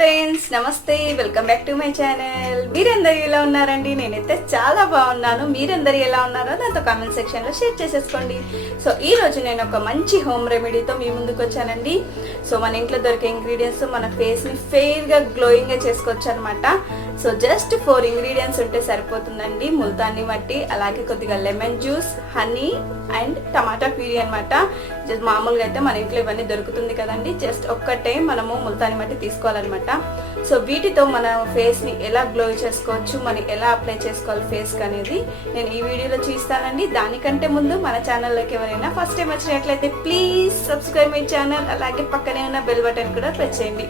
Friends, నమస్తే. Welcome back to my channel. మీరందరూ ఎలా ఉన్నారండి? నేనైతే చాలా బాగున్నాను. మీరందరూ ఎలా ఉన్నారో నాతో కామెంట్ సెక్షన్లో షేర్ చేసేసుకోండి. సో ఈ రోజు నేను ఒక మంచి హోమ్ రెమెడీతో మీ ముందుకు వచ్చానండి. సో మన ఇంట్లో దొరికే ఇంగ్రీడియంట్స్ మన ఫేస్ని ఫెయిర్గా గ్లోయింగ్గా చేసుకోవచ్చు అనమాట. సో జస్ట్ 4 ఇంగ్రీడియంట్స్ ఉంటే సరిపోతుందండి. ముల్తానీ మట్టి, అలాగే కొద్దిగా lemon juice, honey and tomato puree అనమాట. జస్ట్ మామూలుగా అయితే మన ఇంట్లో ఇవన్నీ దొరుకుతుంది కదండి. జస్ట్ ఒక్కటే మనము ముల్తానీ మట్టి తీసుకోవాలన్నమాట. సో వీటితో మన ఫేస్ని ఎలా గ్లో చేసుకోవచ్చు, మనం ఎలా అప్లై చేసుకోవాలి ఫేస్కి అనేది నేను ఈ వీడియోలో చూస్తానండి. దానికంటే ముందు మన ఛానల్లోకి ఎవరైనా ఫస్ట్ టైం వచ్చినట్లయితే ప్లీజ్ సబ్స్క్రైబ్ మై ఛానల్, అలాగే పక్కనే ఉన్న బెల్ బటన్ కూడా ప్రెస్ చేయండి.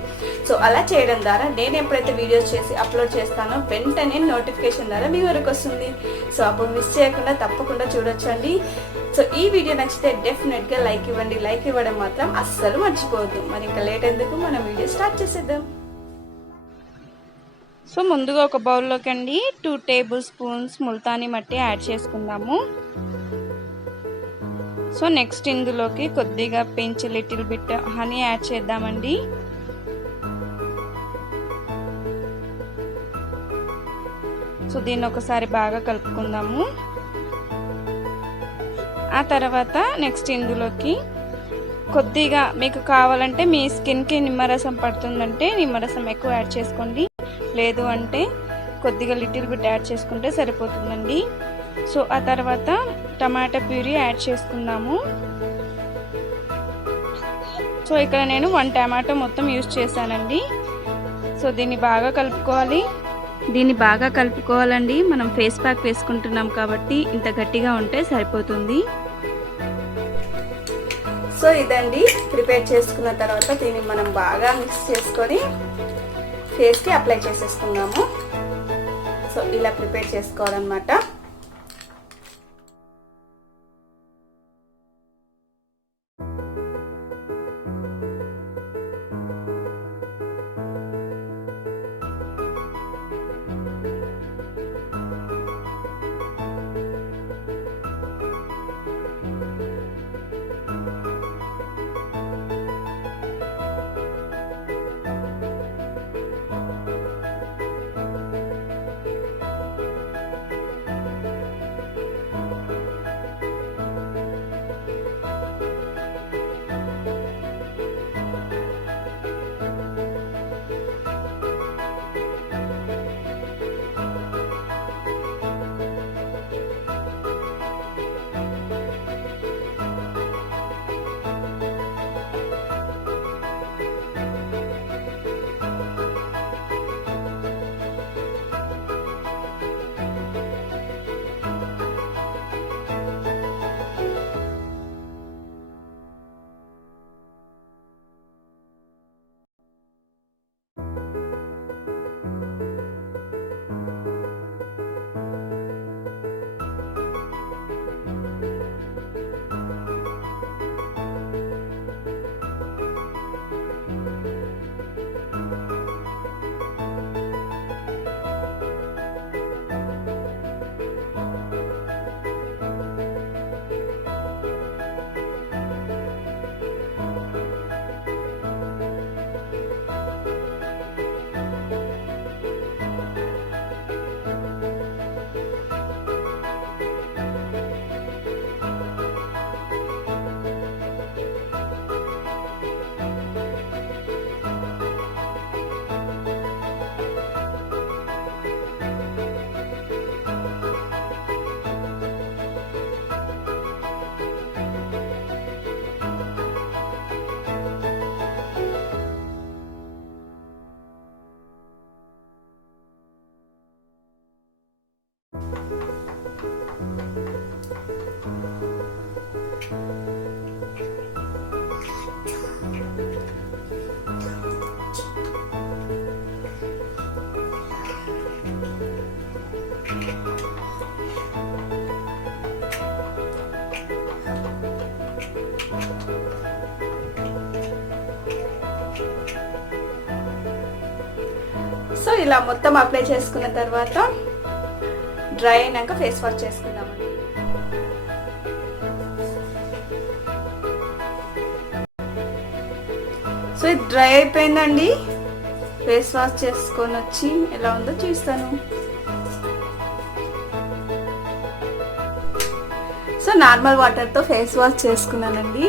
సో అలా చేయడం ద్వారా నేను ఎప్పుడైతే వీడియోస్ చేసి అప్లోడ్ చేస్తానో వెంటనే నోటిఫికేషన్ ద్వారా మీ వరకు వస్తుంది. సో అప్పుడు మిస్ చేయకుండా తప్పకుండా చూడొచ్చండి. సో ఈ వీడియో నచ్చితే డెఫినెట్గా లైక్ ఇవ్వండి. లైక్ ఇవ్వడం మాత్రం అస్సలు మర్చిపోవద్దు. మరి ఇంకా లేట్ ఎందుకు, మనం వీడియో స్టార్ట్ చేసేద్దాం. సో ముందుగా ఒక బౌల్లోకి అండి 2 టేబుల్ స్పూన్స్ ముల్తానీ మట్టి యాడ్ చేసుకుందాము. సో నెక్స్ట్ ఇందులోకి కొద్దిగా పెంచి లిటిల్ బిట్ హనీ యాడ్ చేద్దామండి. సో దీన్ని ఒకసారి బాగా కలుపుకుందాము. ఆ తర్వాత నెక్స్ట్ ఇందులోకి కొద్దిగా మీకు కావాలంటే మీ స్కిన్కి నిమ్మరసం పడుతుందంటే నిమ్మరసం ఎక్కువ యాడ్ చేసుకోండి, లేదు అంటే కొద్దిగా లిటిల్ బిట్ యాడ్ చేసుకుంటే సరిపోతుందండి. సో ఆ తర్వాత టమాటా ప్యూరీ యాడ్ చేసుకుందాము. సో ఇక్కడ నేను 1 టమాటో మొత్తం యూజ్ చేశానండి. సో దీన్ని బాగా కలుపుకోవాలండి. మనం ఫేస్ ప్యాక్ వేసుకుంటున్నాం కాబట్టి ఇంత గట్టిగా ఉంటే సరిపోతుంది. సో ఇదండి ప్రిపేర్ చేసుకున్న తర్వాత దీన్ని మనం బాగా మిక్స్ చేసుకొని ఫేస్కి అప్లై చేసేసుకుందాము. సో ఇలా ప్రిపేర్ చేసుకోవాలన్నమాట. సో ఇలా మొత్తం అప్లై చేసుకున్న తర్వాత డ్రై అయినాక ఫేస్ వాష్ చేసుకుందామండి. సో ఇది డ్రై అయిపోయిందండి. ఫేస్ వాష్ చేసుకొని వచ్చి ఎలా ఉందో చూస్తాను. సో నార్మల్ వాటర్తో ఫేస్ వాష్ చేసుకున్నానండి.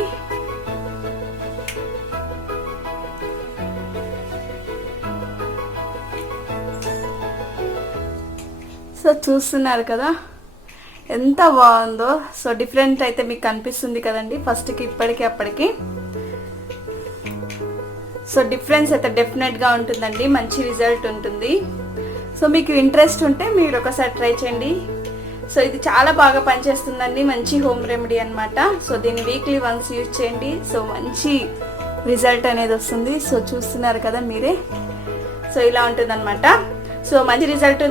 సో చూస్తున్నారు కదా ఎంత బాగుందో. సో డిఫరెంట్ అయితే మీకు కనిపిస్తుంది కదండి ఫస్ట్కి ఇప్పటికి అప్పటికి. సో డిఫరెన్స్ అయితే డెఫినెట్గా ఉంటుందండి, మంచి రిజల్ట్ ఉంటుంది. సో మీకు ఇంట్రెస్ట్ ఉంటే మీరు ఒకసారి ట్రై చేయండి. సో ఇది చాలా బాగా పనిచేస్తుందండి, మంచి హోమ్ రెమెడీ అనమాట. సో దీన్ని వీక్లీ వన్స్ యూజ్ చేయండి. సో మంచి రిజల్ట్ అనేది వస్తుంది. సో చూస్తున్నారు కదా మీరే. సో ఇలా ఉంటుందన్నమాట. సో మంచి రిజల్ట్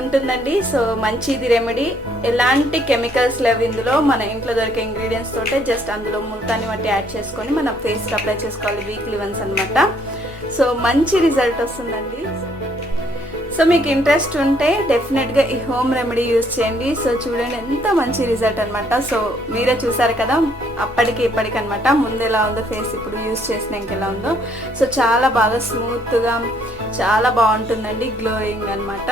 ఉంటుందండి. సో మంచిది రెమెడీ, ఎలాంటి కెమికల్స్ లేవు ఇందులో. మన ఇంట్లో దొరికే ఇంగ్రీడియంట్స్ తోటే జస్ట్ అందులో ముల్తాని మట్టి యాడ్ చేసుకొని మనం ఫేస్కి అప్లై చేసుకోవాలి వీక్లీ వన్స్ అనమాట. సో మంచి రిజల్ట్ వస్తుందండి. సో మీకు ఇంట్రెస్ట్ ఉంటే డెఫినెట్గా ఈ హోమ్ రెమెడీ యూజ్ చేయండి. సో చూడండి ఎంత మంచి రిజల్ట్ అనమాట. సో మీరే చూసారు కదా అప్పటికి ఇప్పటికి అనమాట. ముందు ఎలా ఉందో ఫేస్, ఇప్పుడు యూజ్ చేసిన ఇంకెలా ఉందో. సో చాలా బాగా స్మూత్గా చాలా బాగుంటుందండి, గ్లోయింగ్ అనమాట.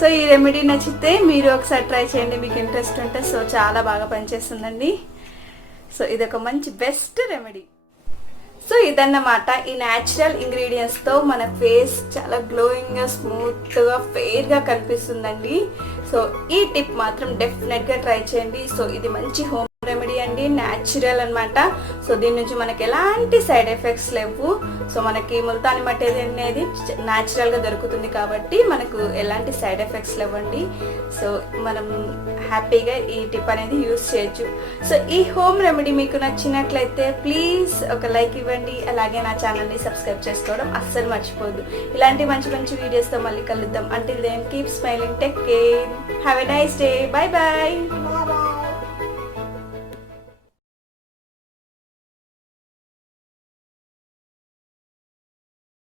సో ఈ రెమెడీ నచ్చితే మీరు ఒకసారి ట్రై చేయండి మీకు ఇంట్రెస్ట్ ఉంటే. సో చాలా బాగా పనిచేస్తుందండి. సో ఇది ఒక మంచి బెస్ట్ రెమెడీ. సో ఇదన్నమాట, ఈ న్యాచురల్ ఇంగ్రీడియంట్స్తో మన ఫేస్ చాలా గ్లోయింగ్గా, స్మూత్గా, ఫెయిర్గా కనిపిస్తుందండి. సో ఈ టిప్ మాత్రం డెఫినెట్గా ట్రై చేయండి. సో ఇది మంచి హోమ్ రెమెడీ అండి, న్యాచురల్ అనమాట. సో దీని నుంచి మనకి ఎలాంటి సైడ్ ఎఫెక్ట్స్ లేవు. సో మనకి ముల్తాని మట్టి అనేది న్యాచురల్గా దొరుకుతుంది కాబట్టి మనకు ఎలాంటి సైడ్ ఎఫెక్ట్స్ లేవండి. సో మనం హ్యాపీగా ఈ టిప్ అనేది యూజ్ చేయొచ్చు. సో ఈ హోమ్ రెమెడీ మీకు నచ్చినట్లయితే ప్లీజ్ ఒక లైక్ ఇవ్వండి. అలాగే నా ఛానల్ని సబ్స్క్రైబ్ చేసుకోవడం అస్సలు మర్చిపోద్దు. ఇలాంటి మంచి మంచి వీడియోస్తో మళ్ళీ కలుద్దాం. Until then keep smiling, take care, have a nice day, bye bye.